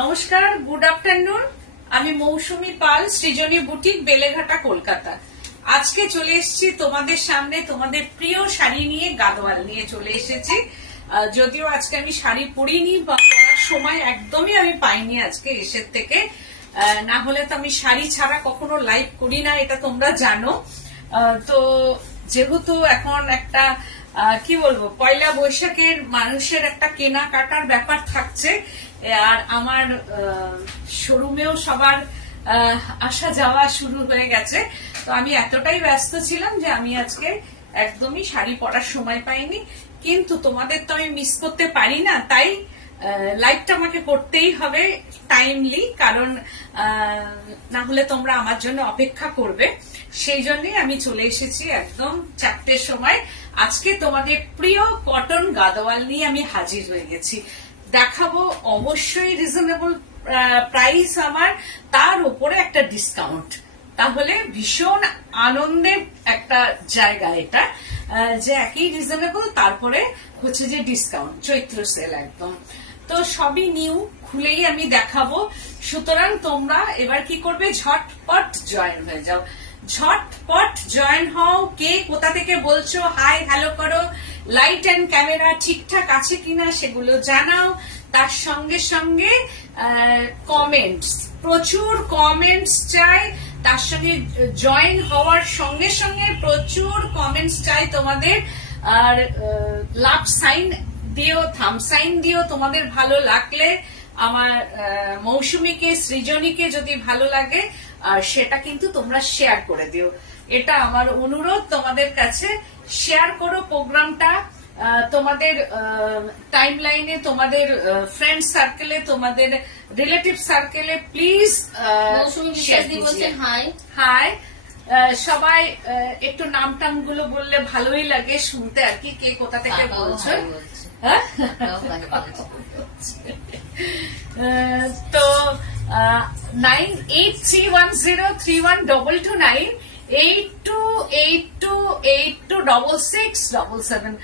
নমস্কার, good afternoon. আমি মৌসুমী পাল, সৃজনী boutique, Beleghata, Kolkata. আজকে চলে এসেছি তোমাদের সামনে তোমাদের প্রিয় শাড়ি নিয়ে, গাদোয়াল নিয়ে চলে এসেছি। যদিও আজকে আমি শাড়ি পরিনি বা পরার সময় একদমই আমি পাইনি আজকে এসের থেকে, না হলে তো আমি শাড়ি ছাড়া কখনো লাইভ করি না, এটা তোমরা জানো। তো যেহেতু এখন একটা কি বলবো, পয়লা বৈশাখের মানুষের একটা কেনাকাটার ব্যাপার থাকছে, আর আমার শোরুমেও সবার আসা যাওয়া শুরু হয়ে গেছে। তো আমি এতটাই ব্যস্ত ছিলাম যে আমি আজকে একদমই শাড়ি পরার সময় পাইনি, কিন্তু তোমাদের তো আমি মিস করতে পারি না, তাই লাইভটা আমাকে করতেই হবে টাইমলি, কারণ না হলে তোমরা আমার জন্য অপেক্ষা করবে। সেই জন্যই আমি চলে এসেছি একদম 4টের সময়। আজকে তোমাদের প্রিয় কটন গাদোয়াল নিয়ে আমি হাজির হয়ে গেছি। দেখাবো অবশ্যই রিজনেবল প্রাইস আমার, তার উপরে একটা ডিসকাউন্ট। তাহলে ভীষণ আনন্দের একটা জায়গা এটা, যে একই রিজনেবল, তারপরে হচ্ছে যে ডিসকাউন্ট, চৈত্র সেল একদম। তো সবই নিউ, খুলেই আমি দেখাবো। সুতরাং তোমরা এবার কি করবে, ঝটপট জয়েন হয়ে যাও, ঝটপট জয়েন হও। কে কোথা থেকে বলছো, হাই হ্যালো করো। লাইট এন্ড ক্যামেরা ঠিকঠাক আছে কিনা সেগুলো জানাও। তার সঙ্গে সঙ্গে কমেন্টস, প্রচুর কমেন্টস চাই। তার সঙ্গে জয়েন হওয়ার সঙ্গে সঙ্গে প্রচুর কমেন্টস চাই তোমাদের। আর লাভ সাইন দিও, থাম সাইন দিও তোমাদের ভালো লাগলে। আমার মৌসুমীকে, সৃজনীকে যদি ভালো লাগে, আর সেটা কিন্তু তোমরা শেয়ার করে দিও। এটা আমার অনুরোধ তোমাদের কাছে। শেয়ার করো প্রোগ্রামটা তোমাদের টাইম লাইনে, তোমাদের ফ্রেন্ড সার্কেলে, তোমাদের রিলেটিভ সার্কেলে প্লিজ হাই হাই। সবাই একটু নাম টাম গুলো বললে ভালোই লাগে শুনতে আর কি, কে কোথা থেকে বলছো। তো 9831031229 8282826677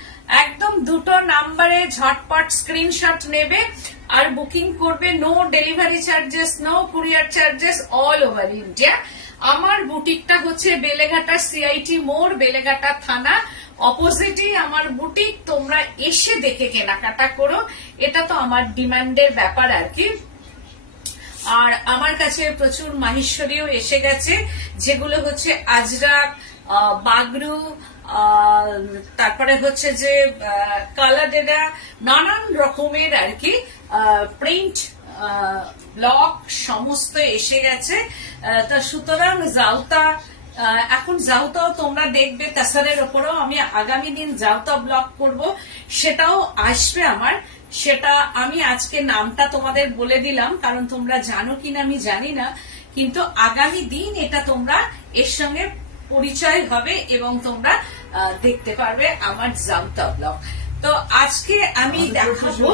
একদম দুটো নাম্বারে ঝটপট স্ক্রিনশট নেবে আর বুকিং করবে। No delivery charges, no courier charges, all over India. আমার বুটিকটা হচ্ছে বেলেঘাটা সিআইটি মোড়, বেলেঘাটা থানা অপোজিটই আমার বুটিক। তোমরা এসে দেখে কেনাকাটা করো, এটা তো আমার ডিমান্ডের ব্যাপার আর কি। আর আমার কাছে প্রচুর মাহেশ্বরীও এসে গেছে, যেগুলো হচ্ছে আজরাক, বাগরু, তারপরে হচ্ছে যে কালাডেরা, নানান রকমের আর কি প্রিন্ট ব্লক সমস্ত এসে গেছে। তা সুতরাং জাউতা, এখন জাউতাও তোমরা দেখবে, তাসারের ওপরেও আমি আগামী দিন জাউতা ব্লগ করব, সেটাও আসবে আমার। সেটা আমি আজকে নামটা তোমাদের বলে দিলাম, কারণ তোমরা জানো কিনা আমি জানি না, কিন্তু আগামী দিন এটা তোমরা এর সঙ্গে পরিচয় হবে এবং তোমরা দেখতে পারবে আমার জাউতা ব্লগ। তো আজকে আমি দেখাবো,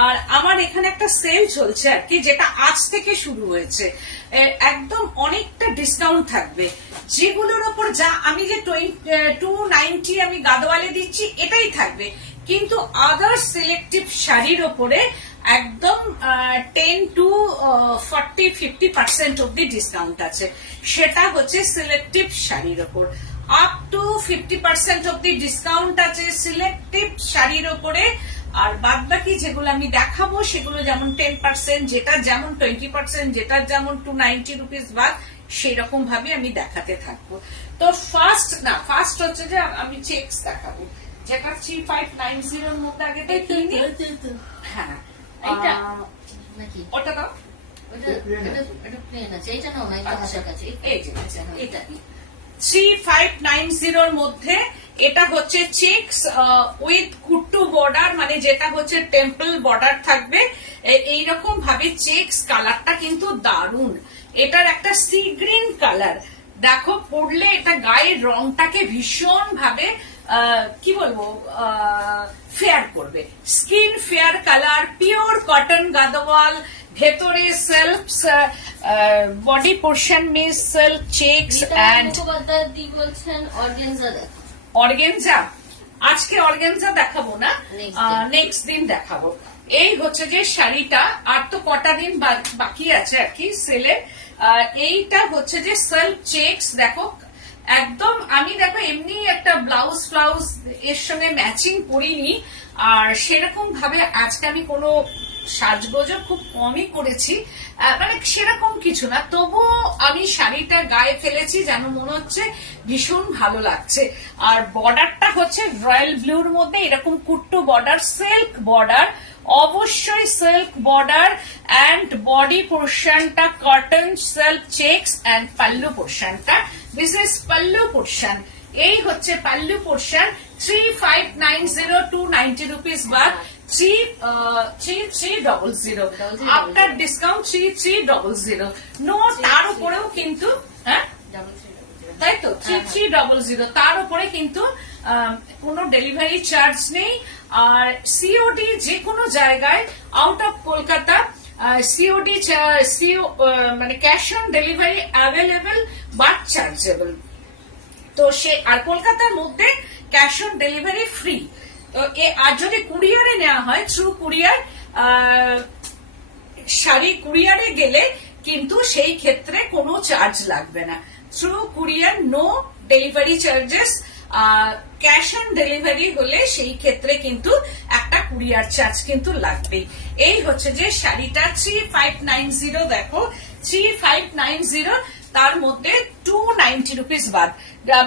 আর আমার এখানে একটা সেল চলছে আর কি, যেটা আজ থেকে শুরু হয়েছে। একদম অনেকটা ডিসকাউন্ট থাকবে, যেগুলোর ওপর যা আমি যে 290 আমি গাদোয়ালে দিচ্ছি এটাই থাকবে, কিন্তু আদার সিলেক্টিভ শাড়ির ওপরে একদম 10 to 40-50% অব্দি ডিসকাউন্ট আছে। সেটা হচ্ছে সিলেক্টিভ শাড়ির ওপর আপ টু 50% অব্দি ডিসকাউন্ট আছে সিলেক্টিভ শাড়ির ওপরে। আর বাদ বাকি যেগুলো আমি দেখাবো সেগুলো যেমন 10%, যেটা যেমন 20%, যেটা যেমন 290 রুপিস বাদ, সেই রকম ভাবে আমি দেখাতে থাকবো। তো ফার্স্ট হচ্ছে যে আমি চেকস দেখাবো, যেটা 3590 এর মধ্যে আগে দেখিনি। হ্যাঁ, ওটা দাও, এটা 3590 এর মধ্যে। এটা হচ্ছে চেকস উইথ কুট্টু বর্ডার, মানে যেটা হচ্ছে টেম্পল বর্ডার থাকবে এইরকম ভাবে। চেকস কালারটা কিন্তু দারুণ, এটার একটা সি গ্রিন কালার। দেখো পড়লে এটা গায়ের রংটাকে ভীষণ ভাবে কি বলবো ফেয়ার করবে, skin fair colour, pure cotton Gadwal, ভেতরে সেলফ বডি পোর্শন মে সেলফ চেকস এন্ড অর্গেনজা। আজকে অর্গেনজা দেখাবো না, নেক্সট দিন দেখাবো। এই হচ্ছে যে শাড়িটা, আর তো কটা দিন বাকি আছে আর কি সেলে। এইটা হচ্ছে যে সেলফ চেকস, দেখো একদম আমি দেখো এমনি একটা ব্লাউজ ফ্লাউজ এর সঙ্গে ম্যাচিং করিনি, আর সেরকম ভাবে আজকে আমি কোনো সাজগোজও খুব কমই করেছি, মানে সেরকম কিছু না, তবুও আমি শাড়িটা গায়ে ফেলেছি যেন মনে হচ্ছে ভীষণ ভালো লাগছে। আর বর্ডারটা হচ্ছে রয়্যাল ব্লুর মধ্যে এরকম কুট্টু বর্ডার, সিল্ক বর্ডার, অবশ্যই সিল্ক বর্ডার, অ্যান্ড বডি পোর্শনটা cotton self checks, and pallu পোর্শনটা দিস ইজ পাল্লু পোর্শন। এই হচ্ছে পাল্লু পোর্শন। 3590 290 রুপিস বাদ 3300 আফটার ডিসকাউন্ট 3300। নো, তার উপরেও কিন্তু হ্যাঁ তাই তো 3300, তার উপরে কিন্তু কোনো ডেলিভারি চার্জ নেই। আর সিওডি যে কোনো জায়গায় আউট অফ কলকাতা সিওডি মানে cash on delivery available but chargeable. তো সে আর কলকাতার মধ্যে ক্যাশ অন ডেলিভারি ফ্রি। তো আর যদি কুরিয়ারে নেওয়া হয় থ্রু কুরিয়ার, শাড়ি কুরিয়ারে গেলে কিন্তু সেই ক্ষেত্রে কোনো চার্জ লাগবে না। Through courier no delivery charges, cash on delivery হলে সেই ক্ষেত্রে কিন্তু একটা কুরিয়ার চার্জ কিন্তু লাগবেই। এই হচ্ছে যে শাড়িটা 3590, দেখো 3590, তার মধ্যে 290 রুপিস বাদ,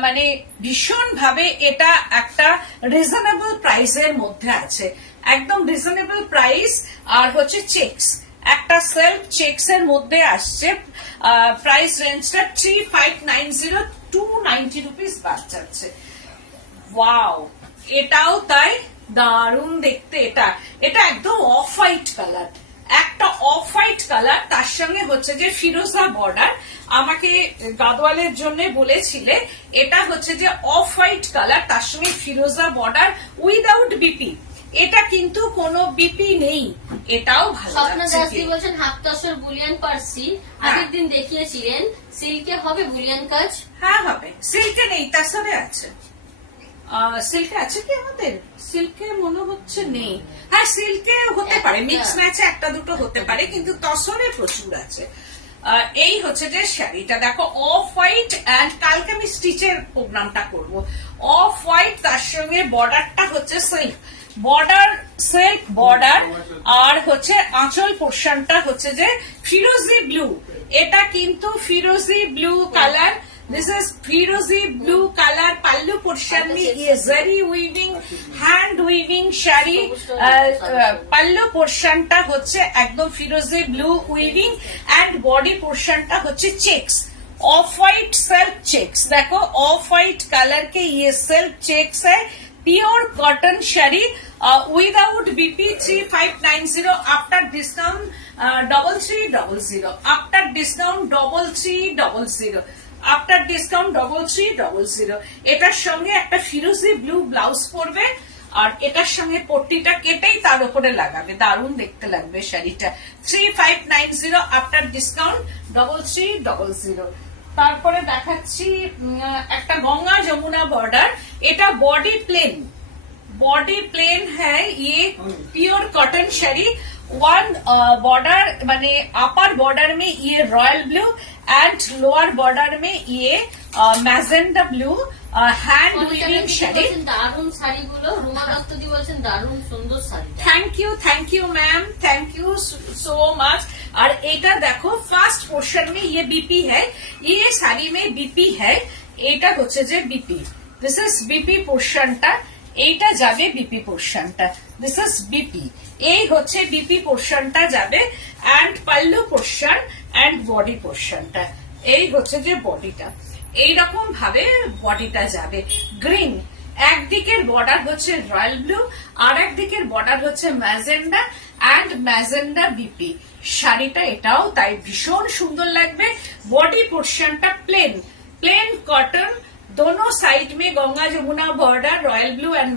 মানে ভীষণ ভাবে এটা একটা রিজনেবল প্রাইসের মধ্যে আছে, একদম রিজনেবল প্রাইস। আর হচ্ছে চেকস, একটা সেলফ চেকস এর মধ্যে আসছে, প্রাইস রেঞ্জটা 3590, 290 রুপিস বাদ যাচ্ছে। ওয়াও, এটাও তাই দারুণ দেখতে। এটা একদম অফ হোয়াইট কালার, একটা অফ হোয়াইট কালার, তার সঙ্গে হচ্ছে যে ফিরোজা বর্ডার। আমাকে গাদওয়ালের জন্য বলেছিলে, এটা হচ্ছে যে অফ হোয়াইট কালার, তার সঙ্গে ফিরোজা বর্ডার উইদাউট বিপি। এটা কিন্তু কোনো বিপি নেই, এটাও ভালো লাগছে। বলছেন হাফ তসর বুলিয়ান পার্সি, আগের দিন দেখিয়েছিলেন, সিল্কে হবে বুলিয়ান কাজ? হ্যাঁ হবে, সিল্কে নেই, তাসরে আছে। সিল্কে আছে কি আমাদের? সিল্কে মনে হচ্ছে নেই। হ্যাঁ সিল্কে হতে পারে, মিক্স ম্যাচে একটা দুটো হতে পারে, কিন্তু তসরে প্রচুর আছে। এই হচ্ছে যে শাড়িটা, দেখো অফ হোয়াইট, অ্যান্ড কালকে আমি স্টিচের প্রোগ্রামটা করব। অফ হোয়াইট, তার সঙ্গে বর্ডারটা হচ্ছে সিল্ক বর্ডার, সিল্ক বর্ডার, আর হচ্ছে আঁচল পোর্শনটা হচ্ছে যে ফিরোজি ব্লু। এটা কিন্তু ফিরোজি blue colour, this is firozi blue color, pallu portion में ये जरी weaving, hand weaving sari, pallu portionটা হচ্ছে একদম ফিরোজি ব্লু উইভিং, এন্ড বডি পোর্শনটা হচ্ছে checks, off white self checks. देखो ऑफ व्हाइट कलर के ये सेल्फ चेक्स है, pure cotton sari without BP 3590 after discount 3300, after discount 3300, after discount 3300। এটার সঙ্গে একটা ফিরোজি ব্লু ব্লাউজ পরবে, আর এটার সঙ্গে পট্টিটা কেটেই তার উপরে লাগাবে, দারুণ দেখতে লাগবে শাড়িটা। 3590 আফটার ডিসকাউন্ট 3300। তারপরে দেখাচ্ছি একটা গঙ্গা যমুনা বর্ডার, এটা বডি প্লেন, बॉडी प्लेन है, ये pure cotton sari. One border माने अपर बॉर्डर में ये royal blue, and lower border में ये मैजेंडा ब्लू, हैंड वीविंग शाड़ी। দারুণ শাড়িগুলো রুমা দত্ত দি বলছেন দারুণ সুন্দর sari. Thank you ma'am, thank you so much. और এটা দেখো ফার্স্ট পোর্শন में ये बीपी है, ये শাড়ি में बीपी है, এটা হচ্ছে যে बीपी, दिस इज बीपी পোর্শনটা, এইটা যাবে বিপি পোর্শনটা, দিস ইজ বিপি। এই হচ্ছে বিপি পোর্শনটা যাবে, and pallu portion and body পোর্শনটা, এই হচ্ছে যে বডিটা, এইরকম ভাবে বডিটা যাবে। গ্রিন, একদিকের বর্ডার হচ্ছে রয়্যাল ব্লু, আর একদিকের বর্ডার হচ্ছে ম্যাজেন্ডা এন্ড ম্যাজেন্ডা বিপি। শাড়িটা এটাও তাই ভীষণ সুন্দর লাগবে। বডি পোর্শনটা প্লেন, প্লেন কটন, दोनों साइड में Ganga Jamuna border royal blue and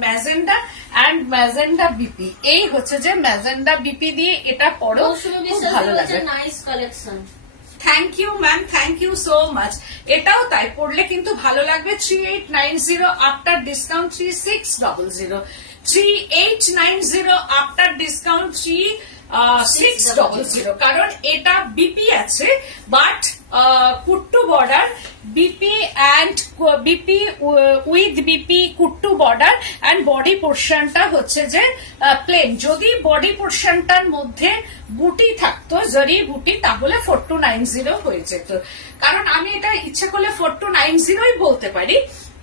magenta BP. এই হচ্ছে যে ম্যাজেন্ডা বিপি দিয়ে এটা পরো, খুব ভালো লাগে। Nice collection, thank you ma'am, thank you so much. এটাও তাই পড়লে কিন্তু ভালো লাগবে। 3890 আফটার ডিসকাউন্ট 3600, 3890 আফটার ডিসকাউন্ট 3600, কারণ এটা বিপি আছে but kuttu border, BP and BP with BP kuttu border and body পোর্শনটা হচ্ছে যে প্লেন। যদি বডি পোর্শনটার মধ্যে বুটি থাকতো, জরি বুটি, তাহলে 4290 হয়ে যেত। কারণ আমি এটা ইচ্ছা করলে 4290 বলতে পারি,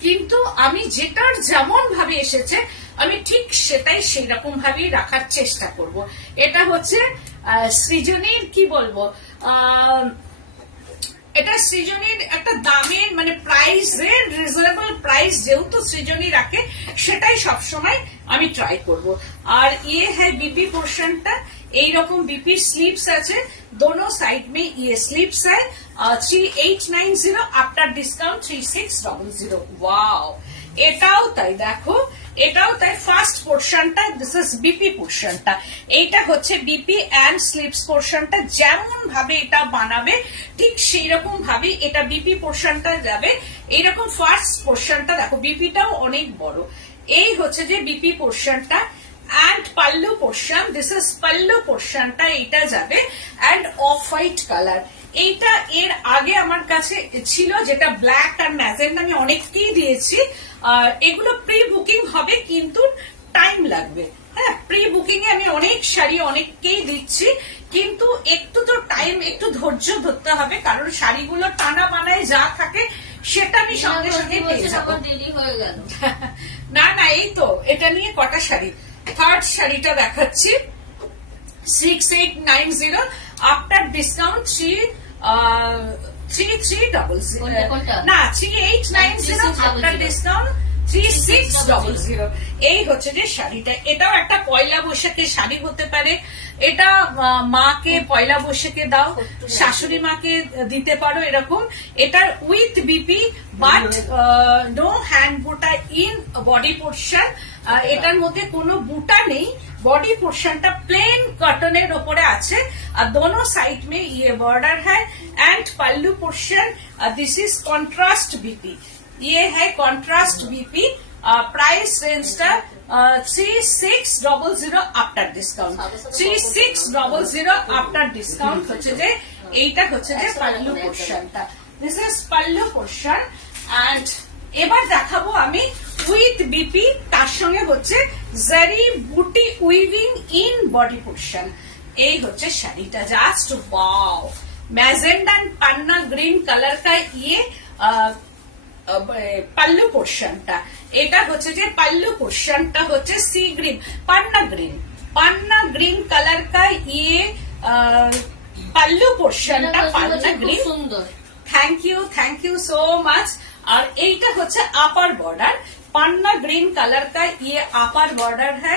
কিন্তু আমি যেটার যেমন ভাবে এসেছে আমি ঠিক সেটাই সেই রকম ভাবেই রাখার চেষ্টা করব। এটা হচ্ছে সৃজনীর কি বলবো, এটা সৃজনীর একটা দামের মানে প্রাইসের রিজনেবল প্রাইস যেহেতু সৃজনী রাখে, সেটাই সবসময় আমি ট্রাই করব। আর ये है बीपी पोर्शनটা, এইরকম बीपी स्लीव्स আছে, दोनों साइड में ये स्लीव्स है। 3890 आफ्टर डिस्काउंट 3600। ওয়াও, এটাও তাই, দেখো এটাও তাই। ফার্স্ট পোর্শনটা দিস ইজ বিপি পোর্শনটা, এইটা হচ্ছে বিপি অ্যান্ড স্লিভস পোর্শনটা। যেমন ভাবে এটা বানাবে ঠিক সেই রকম ভাবে এটা বিপি পোর্শনটা যাবে। এইরকম ফার্স্ট পোর্শনটা দেখো, বিপিটাও অনেক বড়। এই হচ্ছে যে বিপি পোর্শনটা and pallu portion, this is pallu পোর্শনটা, এইটা যাবে অ্যান্ড অফ হোয়াইট কালার। এইটা এর আগে আমার কাছে ছিল যেটা ব্ল্যাক আর ম্যাজেন্ডা, আমি অনেককেই দিয়েছি। এগুলো প্রি বুকিং হবে কিন্তু টাইম লাগবে। হ্যাঁ, প্রি বুকিং এ আমি অনেক শাড়ি অনেককেই দিচ্ছি, কিন্তু একটু তো টাইম, একটু ধৈর্য ধরতে হবে, কারণ শাড়িগুলো টানা বানায় যা থাকে সেটা আমি সঙ্গে সঙ্গে পেয়ে যাবো। দেরি হয়ে গেল। না না, এই তো এটা নিয়ে কটা শাড়ি। থার্ড শাড়িটা দেখাচ্ছি, 6890 আফটার ডিসকাউন্ট 3300, না 3890 আফটার ডিসকাউন্ট 3600। এই হচ্ছে যে শাড়িটা, এটাও একটা পয়লা বৈশাখের শাড়ি হতে পারে। এটা মাকে পয়লা বৈশাখে দাও, শাশুড়ি মাকে দিতে পারো এরকম। এটা with BP but no hand buta in body portion. এটার মধ্যে কোনো বুটা নেই, बॉडी पोर्शनটা प्लेन कॉटनेर ऊपर আছে और दोनों साइड में ये बॉर्डर है and pallu portion this is contrast BP, ये है कॉन्ट्रास्ट बीपी। प्राइस रेंजটা 3600 आफ्टर डिस्काउंट, 3600 आफ्टर डिस्काउंट হচ্ছে যে এইটা হচ্ছে যে पल्लू पोर्शनটা, this is pallu portion. And এবার দেখাবো আমি উইথ বিপি, তার সঙ্গে হচ্ছে জারি বুটি উইভিং ইন বডি পোর্শন। এই হচ্ছে শাড়িটা, just wow. मैजेंडा and Panna green colour का ये पल्लू पोर्शनটা, এটা হচ্ছে যে पल्लू पोर्शनটা হচ্ছে सी ग्रीन पन्ना ग्रीन कलर का ये पल्लू पोर्शनটা पन्ना ग्रीन। সুন্দর, थैंक यू सो मच। और এইটা হচ্ছে আপার বর্ডার, पन्ना ग्रीन कलर का ये अपर बॉर्डर है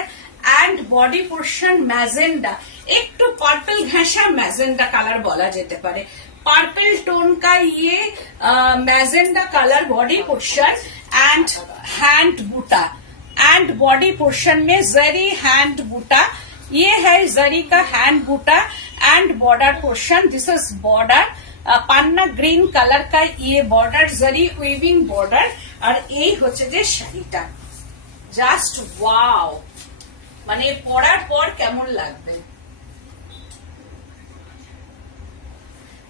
एंड बॉडी पोर्शन मैजेंडा, একটু পার্পল ঘেঁষা मैजेंडा कलर বলা যেতে পারে। पर्पल टोन का ये magenta colour body portion and hand buta and body portion में जरी हैंड बूटा, ये है जरी का hand buta and border portion, this is border panna green colour का ये बॉर्डर जरी उइविंग बॉर्डर। और এই হচ্ছে যে শাড়িটা, জাস্ট ওয়াও, মানে পরার পর কেমন লাগবে,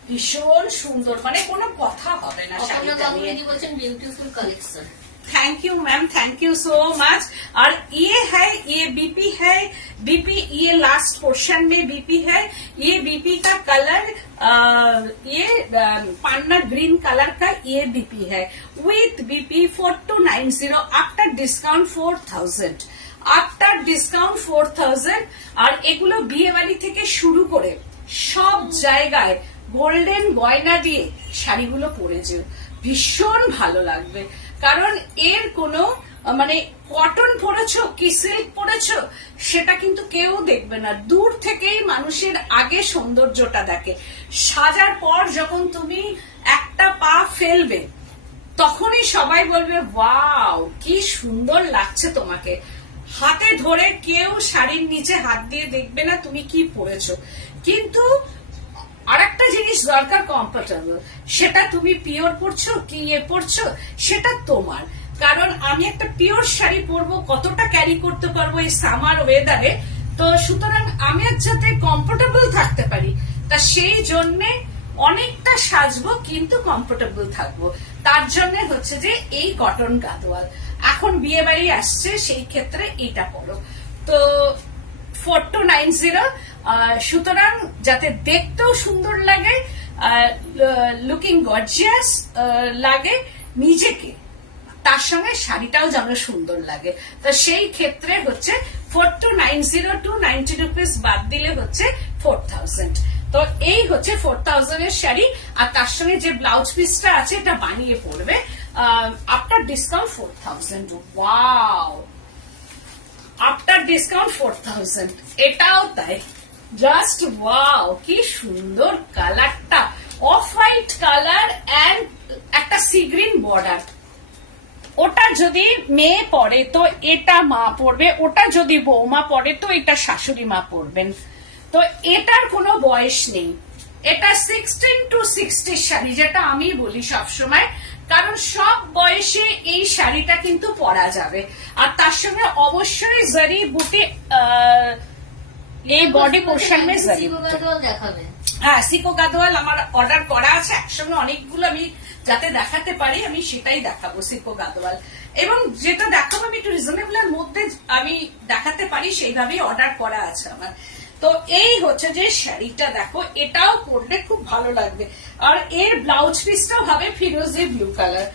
ভীষণ সুন্দর, মানে কোনো কথা হবে না শাড়িটা নিয়ে। বলছেন beautiful collection. Thank you ma'am, thank you so much. और ये है, ये बीपी है, बीपी ये लास्ट पोर्शन में बीपी है। ये बीपी का कलर ये पन्ना ग्रीन कलर का ये बीपी है with BP 4290 after discount 4000, after discount 4000। और এগুলো বিয়ে বাড়ি থেকে শুরু করে সব জায়গায় গোল্ডেন গয়না দিয়ে শাড়িগুলো পরেছে, ভীষণ ভালো লাগবে। কারণ এর কোনো মানে কটন পরেছো কি সিল্ক পরেছো সেটা কিন্তু কেউ দেখবে না, দূর থেকেই মানুষের আগে সৌন্দর্যটা দেখে। সাজার পর যখন তুমি একটা পা ফেলবে তখনই সবাই বলবে ওয়াও কি সুন্দর লাগছে তোমাকে। হাতে ধরে কেউ শাড়ির নিচে হাত দিয়ে দেখবে না তুমি কি পরেছো, কিন্তু আরেকটা জিনিস দরকার কমফোর্টেবল, সেটা তুমি পিওর পড়ছো কি এ পড়ছো সেটা তোমার। কারণ আমি একটা পিওর শাড়ি পরবো, কতটা ক্যারি করতে পারবো এই সামার ওয়েদারে, তো সুতরাং আমি যাতে কমফোর্টেবল থাকতে পারি, তা সেই জন্যে অনেকটা সাজবো কিন্তু কমফোর্টেবল থাকবো, তার জন্য হচ্ছে যে এই কটন গাদোয়াল। এখন বিয়ে বাড়ি আসছে, সেই ক্ষেত্রে এটা পরো। তো 4290, সুতরাং যাতে দেখতেও সুন্দর লাগে, লুকিং গর্জিয়াস লাগে নিজেকে, তার সঙ্গে শাড়িটাও যেন সুন্দর লাগে, তো সেই ক্ষেত্রে হচ্ছে 4290 290 রুপিস বাদ দিলে হচ্ছে 4000। তো এই হচ্ছে 4000 এর শাড়ি, আর তার সঙ্গে যে ব্লাউজ পিসটা আছে এটা বানিয়ে পড়বে after discount 4000। Wow, after discount 4000, এটাও তাই, জাস্ট ওয়াও, কি সুন্দর কালারটা, অফ হোয়াইট কালার এন্ড একটা সি গ্রিন বর্ডার। ওটা যদি মেয়ে পরে তো এটা মা পরবে, ওটা যদি বৌমা পরে তো এটা শাশুড়ি মা পরবেন, তো এটার কোনো বয়স নেই। এটা 16 to 60 শাড়ি, যেটা আমি বলি সবসময়, কারণ সব বয়সে এই শাড়িটা কিন্তু পরা যাবে। আর তার সঙ্গে অবশ্যই জারি বুটি, এই বডি পোর্শন মে জারি দেখাবে। হ্যাঁ, সিকো গাদোয়াল আমার অর্ডার করা আছে, একসঙ্গে অনেকগুলো আমি যাতে দেখাতে পারি আমি সেটাই দেখাবো, সিকো গাদোয়াল। এবং যেটা দেখাবো আমি একটু রিজনেবল এর মধ্যে আমি দেখাতে পারি, সেইভাবেই অর্ডার করা আছে আমার। তো এই হচ্ছে যে শাড়িটা দেখো, এটাও পরলে খুব ভালো লাগবে। আর এর ব্লাউজ পিসটাও হবে ফিরোজি ব্লু কালার,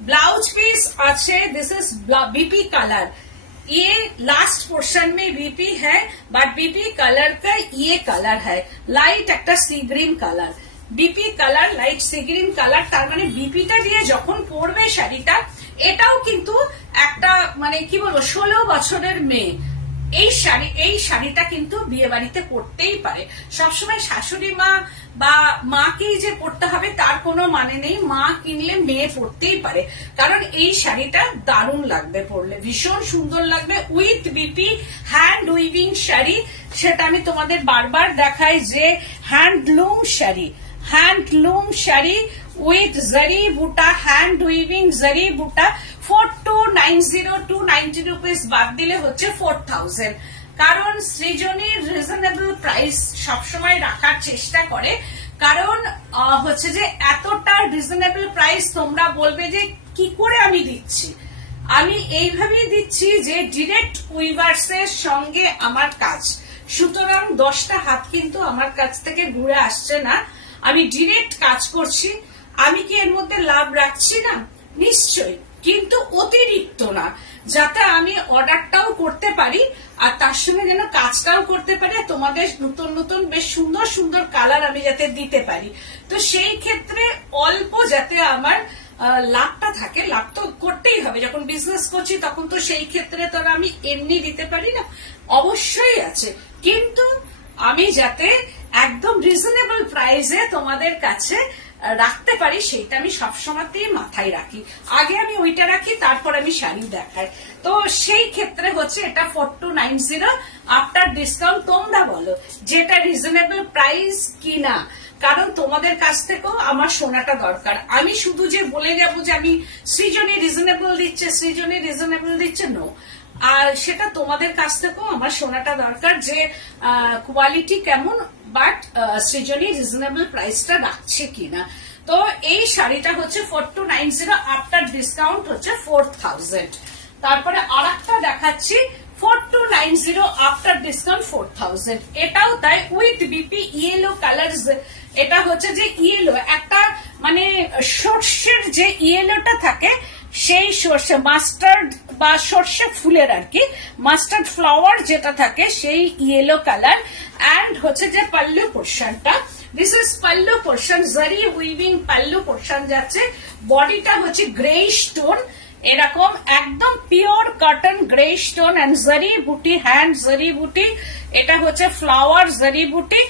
ब्लाउज पीस अच्छे, दिस इज बीपी कलर, ये लास्ट पोर्शन में बीपी है, बट बीपी कलर का ये कलर है लाइट एक sea green colour, BP colour light sea green colour, तार माने बीपीटा दिए যখন পরবে শাড়িটা, এটাও কিন্তু একটা মানে কি বলবো 16 বছরের মেয়ে এই শাড়িটা কিন্তু বিয়ে বাড়িতে পরতেই পারে। সবসময় শাশুড়ি মা বা মাকেই যে পরতে হবে তার কোনো মানে নেই, মা কিনলে মেয়ে পরতেই পারে, কারণ এই শাড়িটা দারুণ লাগবে পরলে, ভীষণ সুন্দর লাগবে। With BP hand weaving sari, সেটা আমি তোমাদের বারবার দেখাই যে হ্যান্ডলুম শাড়ি উইথ জারি বুটা, হ্যান্ড উইভিং জারি বুটা। 4290 290 রুপিস বাদ দিলে হচ্ছে 4000, কারণ সৃজনীর রিজনেবল প্রাইস সবসময় রাখার চেষ্টা করে, কারণ হচ্ছে যে এতটা রিজনেবল প্রাইস তোমরা বলবে যে কি করে আমি দিচ্ছি, আমি এইভাবেই দিচ্ছি যে ডিরেক্ট উইভার্স এর সঙ্গে আমার কাজ, সুতরাং 10টা হাত কিন্তু আমার কাছ থেকে ঘুরে আসছে না, আমি ডিরেক্ট কাজ করছি। আমি কি এর মধ্যে লাভ রাখছি না? নিশ্চয়ই, কিন্তু অতিরিক্ত না, যাতে আমি অর্ডারটাও করতে পারি আর তার সঙ্গে যেন কাজটাও করতে পারি, তোমাদের নতুন নতুন বেশ সুন্দর সুন্দর কালার আমি যাতে দিতে পারি। তো সেই ক্ষেত্রে অল্প যাতে আমার লাভটা থাকে, লাভ তো করতেই হবে, যখন বিজনেস করছি তখন তো সেই ক্ষেত্রে তো আমি এমনি দিতে পারি না, অবশ্যই আছে, কিন্তু আমি যাতে একদম রিজনেবল প্রাইসে তোমাদের কাছে রাখতে পারি সেইটা আমি সবসময়তেই মাথায় রাখি, আগে আমি ওইটা রাখি, তারপর আমি শাড়ি দেখাই। তো সেই ক্ষেত্রে হচ্ছে এটা 4290 আফটার ডিসকাউন্ট। তোমরা বলো যেটা রিজনেবল প্রাইস কিনা, কারণ তোমাদের কাছ থেকেও আমার শোনাটা দরকার, আমি শুধু যে বলে যাবো যে আমি সৃজনী রিজনেবল দিচ্ছে নো, আর সেটা তোমাদের কাছ থেকেও আমার শোনাটা দরকার যে কোয়ালিটি কেমন, বাট সৃজনী রিজনেবল প্রাইসটা রাখছে কিনা। তো এই শাড়িটা হচ্ছে 4290 আফটার ডিসকাউন্ট হচ্ছে 4000। তারপরে আরেকটা দেখাচ্ছি 4290 আফটার ডিসকাউন্ট 4000, এটাও তাই উইথ বিপি ইয়েলো কালার। এটা হচ্ছে যে ইয়েলো একটা মানে সর্ষের যে ইয়েলোটা থাকে, সেই সর্ষে মাস্টার্ড বা সর্ষে ফুলের আর কি মাস্টার্ড ফ্লাওয়ার যেটা থাকে সেই ইয়েলো কালার, এন্ড হচ্ছে যে পাল্লু পোর্শনটা, this is pallu portion, zari weaving pallu portion যাচ্ছে, বডিটা হচ্ছে গ্রে স্টোন, এরকম একদম pure cotton grey stone and zari buti, hand জারি বুটি, এটা হচ্ছে flower zari buti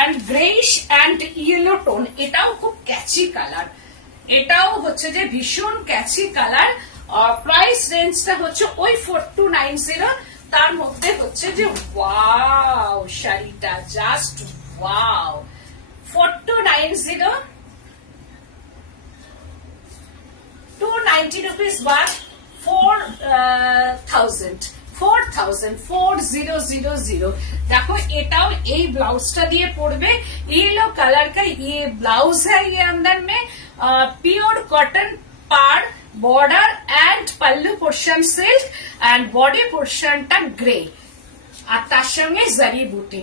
and greyish and yellow tone, এটাও খুব ক্যাচি কালার, এটাও হচ্ছে যে ভীষণ ক্যাচি কালার। প্রাইস রেঞ্জটা হচ্ছে ওই 4290, তার মধ্যে হচ্ছে যে ওয়াও শাড়িটা, জাস্ট ওয়াও, 4290 290 রুপিস বাদ 4000 देखो एटाओ এই ব্লাউজটা দিয়ে পড়বে येलो कलर का ये ब्लाउज है ये अंदर में प्योर कॉटन पार border and pallu portion silk and body पोर्शनটা গ্রে আর তার সঙ্গে জারি বুটি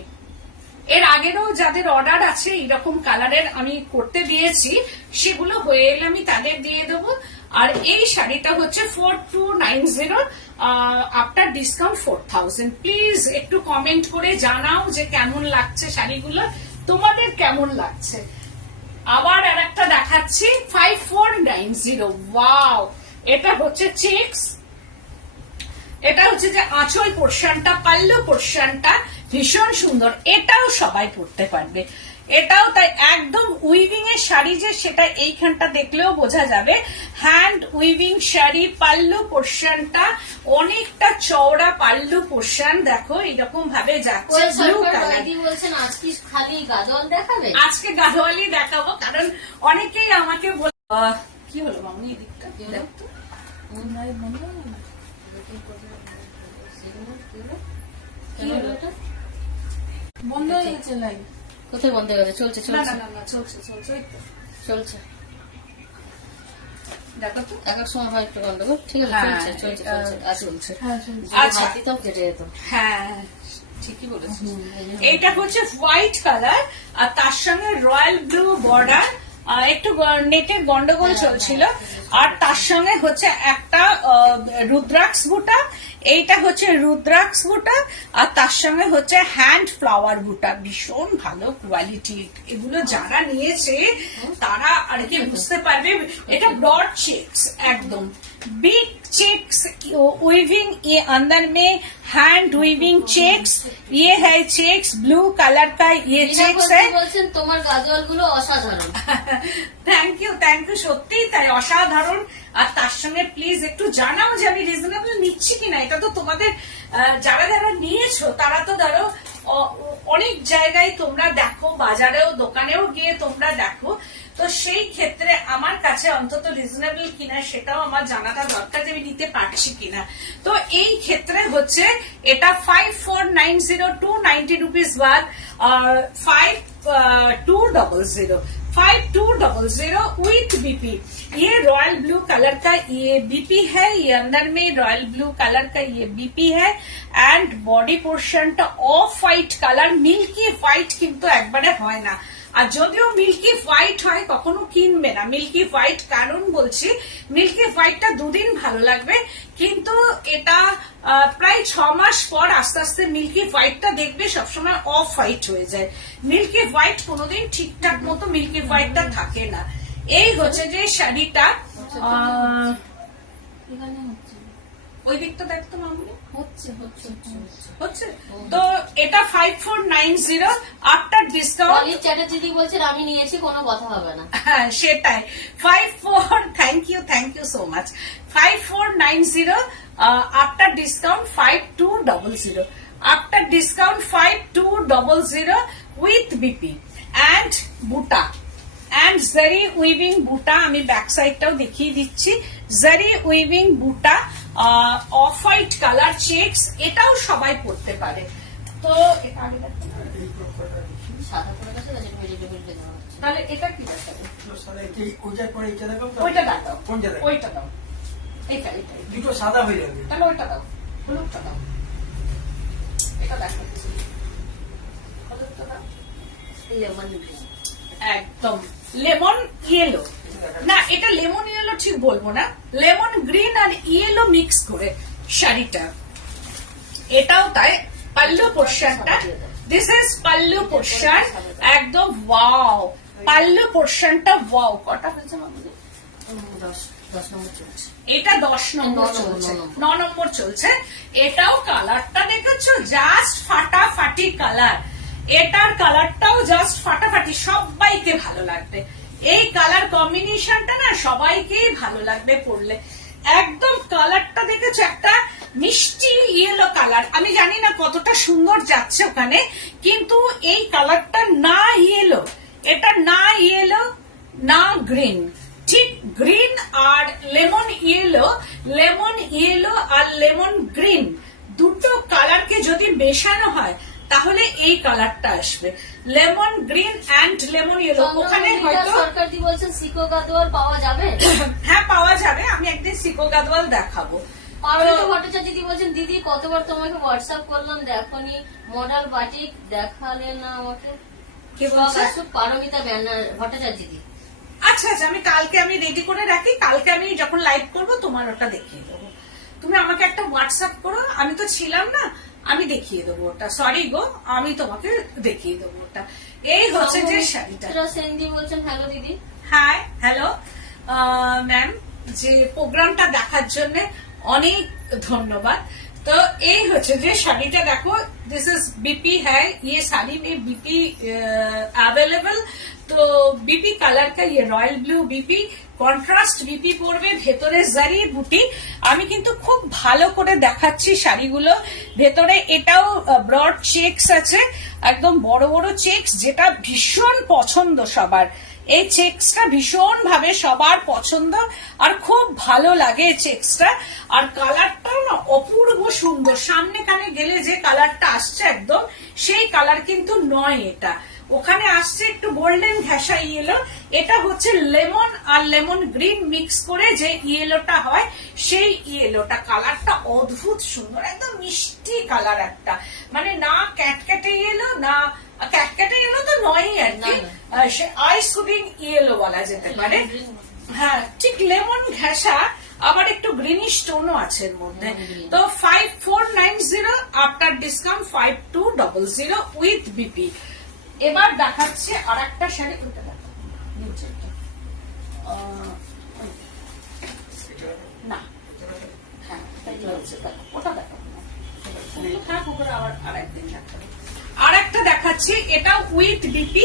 এর আগেরও যাদের অর্ডার আছে এরকম কালারের আমি করতে দিয়েছি সেগুলো হয়ে এলে আমি তাদের দিয়ে দেবো আর এই শাড়িটা হচ্ছে 4290 আফটার ডিসকাউন্ট 4000 প্লিজ একটু কমেন্ট করে জানাও যে কেমন লাগছে শাড়িগুলো তোমাদের কেমন লাগছে আবার আরেকটা দেখাচ্ছি 5490 ওয়াও এটা হচ্ছে চেকস এটা হচ্ছে যে আঁচল পোর্শনটা পাল্লু পোর্শনটা ভীষণ সুন্দর এটাও সবাই পরতে পারবে এটাও তাই একদম উইভিং এর শাড়ি যে সেটা এইখানটা দেখলেও বোঝা যাবে হ্যান্ড উইভিং শাড়ি পাল্লু পোর্শনটা অনেকটা চওড়া পাল্লু পোর্শন দেখো এরকম ভাবে যাচ্ছে ব্লু কালার বলছেন আজকে খালি গাদোয়াল দেখাবে আজকে গাদোয়ালি দেখাবো কারণ অনেকেই আমাকে কি হলো মামনি এদিকটা দেখতো বন্ধ হয়ে গেছে লাইন কোথায় বন্ধ হয়ে গেছে চলছে না চলছে না না চলছে চলছে এই তো। চলছে দেখো তো এক এক সময় হয় একটু গন্ডগোল ঠিক আছে হ্যাঁ, চলছে চলছে এটা চলছে আচ্ছা চলছে। হ্যাঁ শুনছি। যদি আচ্ছা। হাত দিতাম কেটে যেত হ্যাঁ ঠিকই বলেছিস এইটা হচ্ছে হোয়াইট কালার আর তার সঙ্গে রয়্যাল ব্লু বর্ডার একটু নেটের গন্ডগোল চলছিল আর তার সঙ্গে হচ্ছে একটা রুদ্রাক্স বুটা এইটা হচ্ছে রুদ্রাক্স বুটা আর তার সঙ্গে হচ্ছে হ্যান্ড ফ্লাওয়ার বুটা ভীষণ ভালো কোয়ালিটি এগুলো যারা নিয়েছে তারা আর কি বুঝতে পারবে এটা ব্রড চেক্স एकदम बिग चेक्स वीविंग ये अंदर में हैंड वीविंग चेक्स ये है चेक्स ब्लू कलर का ये चेक्स है বলছেন তোমার গাদোয়াল গুলো অসাধারণ থ্যাংক ইউ সত্যি তাই অসাধারণ আর তার সঙ্গে প্লিজ একটু জানাও যে আমি রিজনেবল নিচ্ছি কিনা এটা তো তোমাদের যারা যারা নিয়েছো তারা তো ধরো অনেক জায়গায় তোমরা দেখো বাজারেও দোকানেও গিয়ে তোমরা দেখো তো সেই ক্ষেত্রে আমার কাছে অন্তত রিজনেবল কিনা সেটাও আমার জানাটা দরকার যে আমি নিতে পারছি কিনা তো এই ক্ষেত্রে হচ্ছে এটা 5490 290 রুপিস বাদ 5200 5200 विथ बीपी ये रॉयल ब्लू कलर का ये बीपी है ये अंदर में रॉयल ब्लू कलर का ये बीपी है and body portion of white colour milky white किंतु একবারে হয় না আর যদিও মিল্কি হোয়াইট হয় কখনো কিনবে না মিল্কি হোয়াইট কারণ বলছি মিল্কি হোয়াইটটা দুদিন ভালো লাগবে কিন্তু এটা প্রায় 6 মাস পর আস্তে আস্তে মিল্কি হোয়াইটটা দেখবে সবসময় অফ হোয়াইট হয়ে যায় মিল্কি হোয়াইট কোনোদিন ঠিকঠাক মতো মিল্কি হোয়াইটটা থাকে না এই হচ্ছে যে শাড়িটা এখানে হচ্ছে ওই দিকটা দেখতো মামুনি হচ্ছে হচ্ছে হচ্ছে তো এটা 5490 আফটার ডিসকাউন্ট অনিল চ্যাটার্জি বলছেন আমি নিয়েছি কোনো কথা হবে না হ্যাঁ সেটাই 54 thank you so much 5490 after discount 5200 after discount 5200 with BP and buta and zari weaving buta আমি ব্যাক সাইডটাও দেখিয়ে দিচ্ছি জারি উইভিং বুটা অফ হোয়াইট কালার চেকস এটাও সবাই পরতে পারে তো এটা আগে দেখো না। সাদা পড়ে গেছে না যেটা ভেজিটেবল দেওয়া হচ্ছে তাহলে এটা কি দেখাবো? ওইটা দাও ওইটা দাও এটা দুটো সাদা হয়ে যাবে তাহলে ওইটা দাও হলুদটা দাও এটা দেখো হলুদটা দাও লেমন গ্রিন একদম লেমন ইয়েলো না এটা লেমন ইয়েলো ঠিক বলবো না লেমন গ্রিন আর ইয়েলো মিক্স করে শাড়িটা এটাও তাই পাল্লু পোর্শনটা দিস ইজ পাল্লু পোর্শন একদম ওয়াও পাল্লু পোর্শনটা ওয়াও কটা হয়েছে মামুনি 10 নম্বর চলছে এটা 10 নম্বর ন নম্বর, চলছে ন নম্বর। 9 নম্বর চলছে এটাও কালারটা দেখেছো জাস্ট ফাটাফাটি কালার এটার কালারটাও জাস্ট ফাটাফাটি সবাইকে ভালো লাগবে এই কালার কম্বিনেশনটা না সবাইকেই ভালো লাগবে পরলে একদম কালারটা দেখেছো একটা মিষ্টি ইয়েলো কালার আমি জানি না কতটা সুন্দর যাচ্ছে ওখানে কিন্তু এই কালারটা না ইয়েলো এটা না ইয়েলো না গ্রিন ঠিক গ্রিন আর লেমন ইয়েলো আর লেমন গ্রিন দুটো কালারকে যদি মেশানো হয় তাহলে এই কালারটা আসবে, lemon green and lemon yellow. ওখানে হয়তো সরকারদি বলছেন সিকো গাদোয়াল পাওয়া যাবে। হ্যাঁ পাওয়া যাবে, আমি একদিন সিকো গাদওয়াল দেখাবো। পারমিতা ভট্টাচার্য দিদি বলছেন দিদি কতবার তোমাকে হোয়াটসঅ্যাপ করলাম দেখোনি, মডেল বাটিক দেখালে না আমাকে। কে বলছে? পারমিতা ভট্টাচার্য দিদি। আচ্ছা আচ্ছা, আমি রেডি করে রাখি, কালকে আমি যখন লাইভ করবো তোমার ওটা দেখিয়ে দেবো। তুমি আমাকে একটা হোয়াটসঅ্যাপ করো, আমি তো ছিলাম না, আমি দেখিয়ে দেবো ওটা। সরি গো, আমি তোমাকে দেখিয়ে দেবো ওটা। এই হচ্ছে যে শাড়িটা। সেনদি বলছেন হ্যালো দিদি। হাই, হ্যালো ম্যাম, যে প্রোগ্রামটা দেখার জন্য অনেক ধন্যবাদ। तो ये হচ্ছে যে শাড়িটা দেখো, दिस इज बीपी है, ये साड़ी में बीपी अवेलेबल। तो बीपी कलर का ये royal blue BP, contrast BP পড়বে, ভেতরে জারি বুটি। আমি কিন্তু খুব ভালো করে দেখাচ্ছি শাড়িগুলো। ভেতরে এটাও ব্রড চেকস আছে, একদম বড় বড় চেকস, যেটা ভীষণ পছন্দ সবার। এই চেকসটা ভীষণ ভাবে সবার পছন্দ আর খুব ভালো লাগে এই চেকসটা। আর কালারটা না অপূর্ব সুন্দর, সামনে কানে গেলে যে কালারটা আসছে একদম সেই কালার কিন্তু নয় এটা। ওখানে আসছে একটু গোল্ডেন ঘেঁষা ইয়েলো, এটা হচ্ছে লেমন আর লেমন গ্রিন মিক্স করে যে ইয়েলোটা হয় সেই ইয়েলোটা। কালারটা অদ্ভুত সুন্দর, একদম মিষ্টি কালার একটা, মানে না ক্যাটক্যাটে ইয়েলো না ক্যাটক্যাটে ইয়েলো তো নয়ই আর কি, সে আই সুদিং ইয়েলো বলা যেতে পারে। হ্যাঁ ঠিক লেমন ঘেঁষা, আবার একটু গ্রিনিশ টোনও আছে এর মধ্যে। তো 5490 আফটার ডিসকাউন্ট 5200 উইথ বিপি। এবার দেখাচ্ছে আর একটা শাড়ি, ওটা দেখো নিচেরটা। না হ্যাঁ ওটা দেখো, আর একটা দেখাচ্ছি, এটা উইথ বিপি,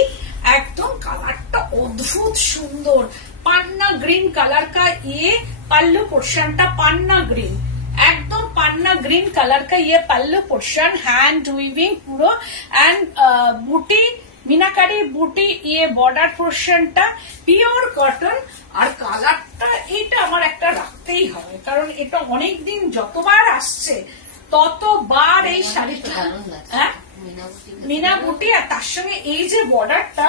একদম কালারটা অদ্ভুত সুন্দর, পান্না গ্রিন কালার কা ইয়ে পাল্লু পোর্শনটা পান্না গ্রিন, एकदम पन्ना ग्रीन कलर का ये पल्लू पोर्शन, हैंड वीविंग पूरा एंड बूटी मीनाकारी बूटी, ये बॉर्डर पोर्शनটা পিওর কটন। আর কালারটা এটা আমার একটা রাখতেই হবে, কারণ এটা অনেকদিন যতবার আসছে ততবার এই শাড়িটা, হ্যাঁ মিনা বুটি, আর তার সঙ্গে এই যে বর্ডারটা,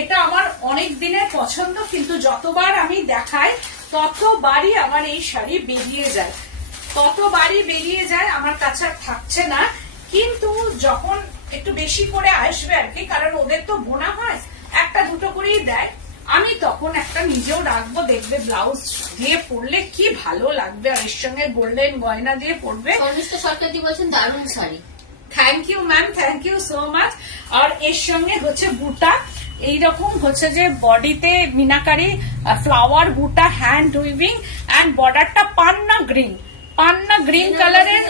এটা আমার অনেক দিনের পছন্দ, কিন্তু যতবার আমি দেখাই ততবারই আমার এই শাড়ি বেরিয়ে যায়, ততবারই বেরিয়ে যায়, আমার কাছে আর থাকছে না। কিন্তু যখন একটু বেশি করে আসবে আর কি, কারণ ওদের তো বোনা হয় একটা দুটো করেই দেয়, আমি তখন একটা নিজেও রাখবো, দেখবে ব্লাউজ দিয়ে পরলে কি ভালো লাগবে, আর এর সঙ্গে গোল্ডেন গয়না দিয়ে পরবে। সরকারদি বলছেন দারুণ sari. Thank you ma'am, thank you so much. আর এর সঙ্গে হচ্ছে বুটা, এইরকম হচ্ছে যে বডিতে মিনাকারি ফ্লাওয়ার বুটা, হ্যান্ড উইভিং এন্ড বর্ডারটা পান্না গ্রিন, পান্না গ্রিন কালারের,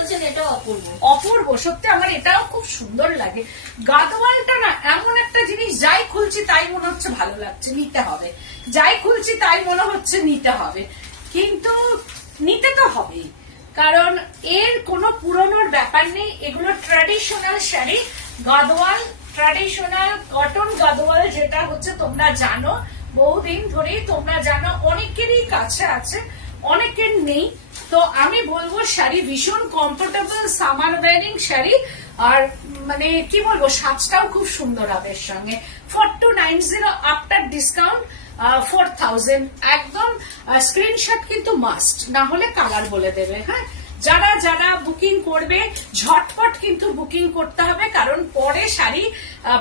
অপূর্ব সত্যি, আমার এটাও খুব সুন্দর লাগে। গাদওয়ালটা না এমন একটা জিনিস, যাই খুলছি তাই মনে হচ্ছে ভালো লাগছে, নিতে হবে, যাই খুলছি তাই মনে হচ্ছে নিতে হবে, কিন্তু নিতে তো হবেই, কারণ এর কোনো পুরনোর ব্যাপার নেই। এগুলো traditional sari, Gadwal traditional cotton Gadwal, যেটা হচ্ছে তোমরা জানো বহুদিন ধরেই, তোমরা জানো অনেকেরই কাছে আছে, অনেকের নেই। তো আমি বলবো শাড়ি ভীষণ কমফোর্টেবল, সামার ওয়ারিং শাড়ি, আর মানে কি বলবো সাজটাও খুব সুন্দর হবে এর সঙ্গে। 4290 আফটার ডিসকাউন্ট 4000, একদম স্ক্রিনশট কিন্তু মাস্ট, না হলে কালার বলে দেবে। হ্যাঁ, যারা যারা বুকিং করবে ঝটপট কিন্তু বুকিং করতে হবে, কারণ পরে শাড়ি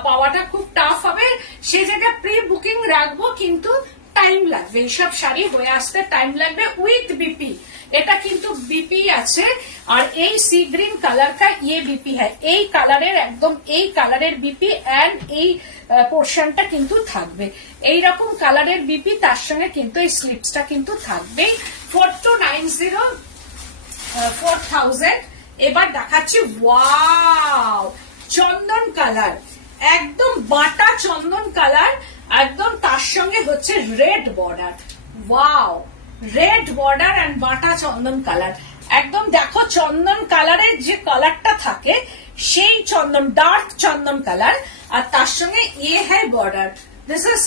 পাওয়াটা খুব টাফ হবে। সে জায়গায় প্রি বুকিং রাখবো, কিন্তু টাইম লাগবে, এইসব শাড়ি হয়ে আসতে টাইম লাগবে। উইথ বিপি, এটা কিন্তু বিপি আছে, আর এই সি গ্রিন কালার কা ইয়ে বিপি হ্যাঁ, এই কালারের একদম এই কালারের বিপি এন্ড এই পোর্শনটা কিন্তু থাকবে, এইরকম কালারের বিপি, তার সঙ্গে কিন্তু এই স্লিপসটা কিন্তু থাকবেই। 4290 4000। এবার দেখাচ্ছি ওয়াও চন্দন কালার, একদম বাটা চন্দন কালার, একদম তার সঙ্গে হচ্ছে red border, wow red border and bata chandan colour, একদম দেখো চন্দন কালারের যে কালারটা থাকে সেই চন্দন, ডার্ক চন্দন কালার, আর তার সঙ্গে ইয়ে হ্যাঁ বর্ডার। দিস ইজ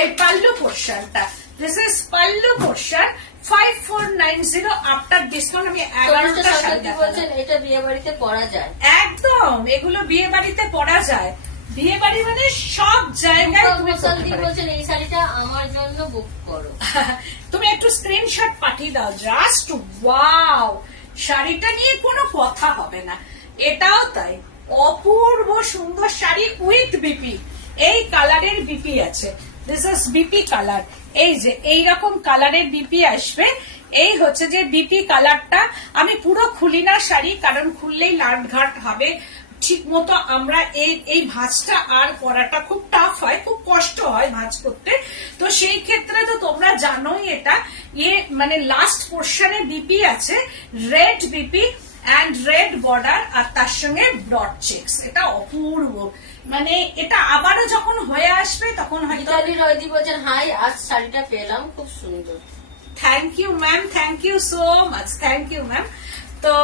এই পাল্লু পোর্শনটা, this is pallu portion 5490 after discount. আমি 11টা শাড়ি দেখালাম। বলছেন এটা বিয়ে বাড়িতে পরা যায়, একদম এগুলো বিয়ে বাড়িতে পরা যায়, বিয়ে বাড়ি মানে সব জায়গায় তুমি পরতে পারো। বলছেন এই শাড়িটা আমার জন্য বুক করো। তুমি একটু স্ক্রিনশট পাঠিয়ে দাও, জাস্ট ওয়াও, শাড়িটা নিয়ে কোনো কথা হবে না। এটাও তাই, অপূর্ব সুন্দর শাড়ি উইথ বিপি। এই কালারের বিপি আছে, দিস ইজ বিপি কালার। এই যে এইরকম কালারের বিপি আসবে। এই হচ্ছে যে বিপি কালারটা। আমি পুরো খুলি না শাড়ি, কারণ খুললেই লাটঘাট হবে। ঠিক মতো আমরা এই ভাঁজটা আর করাটা খুব টাফ হয়, খুব কষ্ট হয় ভাঁজ করতে। তো সেই ক্ষেত্রে তো তোমরা জানোই এটা মানে লাস্ট পোর্শনে বিপি আছে, red BP and red border, আর তার সঙ্গে ব্রড চেকস। এটা অপূর্ব, মানে এটা আবারও যখন হয়ে আসবে তখন হয়তো। মিতালি রয়দি বলছেন হাই, আজ শাড়িটা পেলাম, খুব সুন্দর। Thank you ma'am, thank you so much, thank you ma'am. তো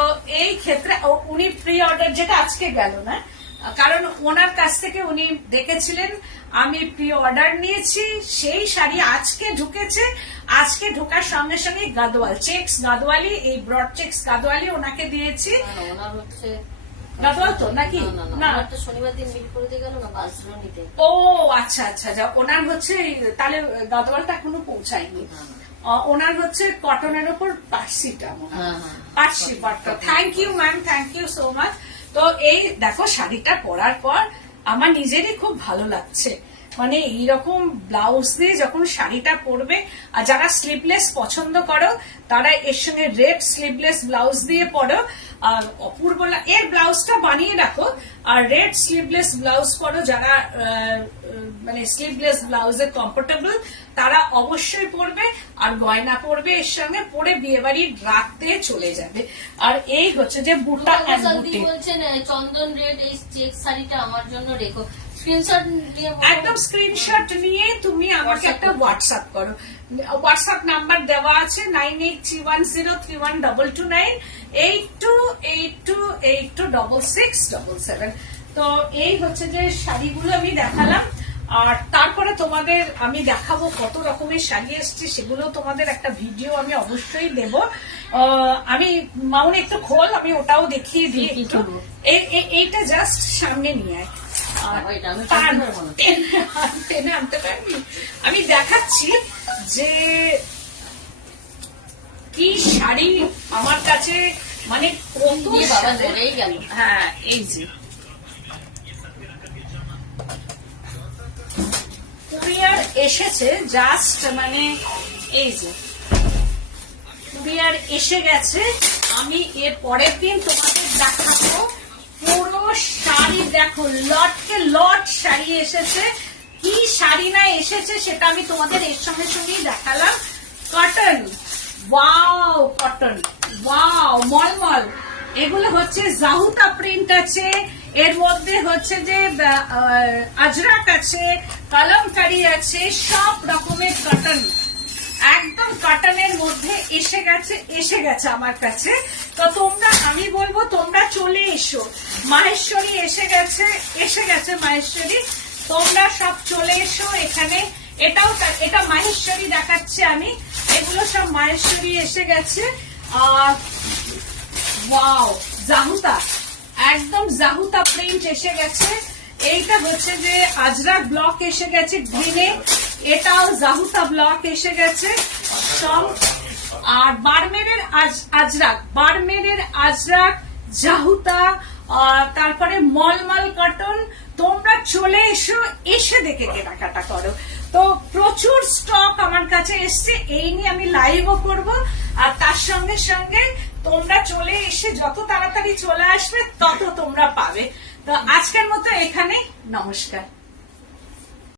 এই ক্ষেত্রে উনি প্রি অর্ডার, যেটা আজকে গেল না, কারণ ওনার কাছ থেকে উনি দেখেছিলেন আমি প্রি অর্ডার নিয়েছি, সেই শাড়ি আজকে ঢুকেছে। আজকে ঢোকার সঙ্গে সঙ্গে গাদোয়াল চেক্স গাদোয়ালি, এই ব্রড চেক্স গাদোয়ালি ওনাকে দিয়েছি। ওনার হচ্ছে গাদোয়াল তো নাকি না, শনিবার দিন বিল করে দিয়ে গেল না বাসরণীতে। ও আচ্ছা আচ্ছা, ওনার হচ্ছে তাহলে গাদোয়ালটা এখনো পৌঁছায়নি। ওনার হচ্ছে কটনের উপর পার্সিটা, পার্সি পাটটা। Thank you ma'am, thank you so much. তো এই দেখো শাড়িটা পরার পর আমার নিজেরই খুব ভালো লাগছে। মানে এইরকম ব্লাউজ দিয়ে যখন শাড়িটা পরবে, আর যারা স্লিভলেস পছন্দ করো তারা এর সঙ্গে রেড স্লিভলেস ব্লাউজ দিয়ে পরো, আর অপূর্ব। এর ব্লাউজটা বানিয়ে রাখো, আর রেড স্লিভলেস ব্লাউজ পরো। যারা মানে স্লিভলেস ব্লাউজে কমফোর্টেবল তারা অবশ্যই পরবে, আর গয়না পরবে এর সঙ্গে, পরে বিয়ে বাড়ির রাতে চলে যাবে। আর এই হচ্ছে যে বুটা অ্যান্ড বুটি। বলছেন চন্দন রেড এই চেক শাড়িটা আমার জন্য রেখো, স্ক্রিনশট দিয়ে একদম স্ক্রিনশট নিয়ে তুমি আমাকে একটা হোয়াটসঅ্যাপ করো। হোয়াটসঅ্যাপ নাম্বার দেওয়া আছে 9831031229 8282826677। তো এই হচ্ছে যে শাড়িগুলো আমি দেখালাম, আর তারপরে তোমাদের আমি দেখাবো কত রকমের শাড়ি এসছে, সেগুলো তোমাদের একটা ভিডিও আমি অবশ্যই দেব। আমি মাউন একটু খোল, আমি ওটাও দেখিয়ে দিই একটু। এইটা জাস্ট সামনে নিয়ে টেনে আনতে পারবি। আমি দেখাচ্ছি যে কি শাড়ি আমার কাছে, মানে কত গেল। হ্যাঁ, এই যে কুরিয়ার এসেছে জাস্ট, মানে এই যে কুরিয়ার এসে গেছে। আমি এর পরের দিন তোমাদের দেখাবো পুরো শাড়ি। দেখো লটকে লট শাড়ি এসেছে, কি শাড়ি না এসেছে সেটা আমি তোমাদের এর সঙ্গে সঙ্গেই দেখালাম। কটন, ওয়াও কটন, ওয়াও মলমল। এগুলো হচ্ছে জাহুতা প্রিন্ট আছে, এর মধ্যে হচ্ছে যে আজরাক আছে, কলমকারি আছে, সব রকমের কটন, একদম কটনের মধ্যে এসে গেছে আমার কাছে। তো তোমরা, আমি বলবো তোমরা চলে এসো। মাহেশ্বরী এসে গেছে মাহেশ্বরী, তোমরা সব চলে এসো এখানে। এটা মাহেশ্বরী দেখাচ্ছে আমি, এগুলো সব মাহেশ্বরী এসে গেছে। আর ওয়াও, জাহুতা, একদম জাহুতা প্রিন্ট এসে গেছে। এইটা হচ্ছে যে আজরাক ব্লক এসে গেছে গ্রিনে, এটাও জাহুতা ব্লক এসে গেছে সব। আর বারমেরের আজরাক, জাহুতা, তারপরে মলমল কটন। তোমরা চলে এসো, এসে দেখে কেনাকাটা করো। তো প্রচুর স্টক আমার কাছে এসছে, এই নিয়ে আমি লাইভও করব। আর তার সঙ্গে সঙ্গে তোমরা চলে এসে যত তাড়াতাড়ি চলে আসবে তত তোমরা পাবে। তো আজকের মতো এখানেই, নমস্কার।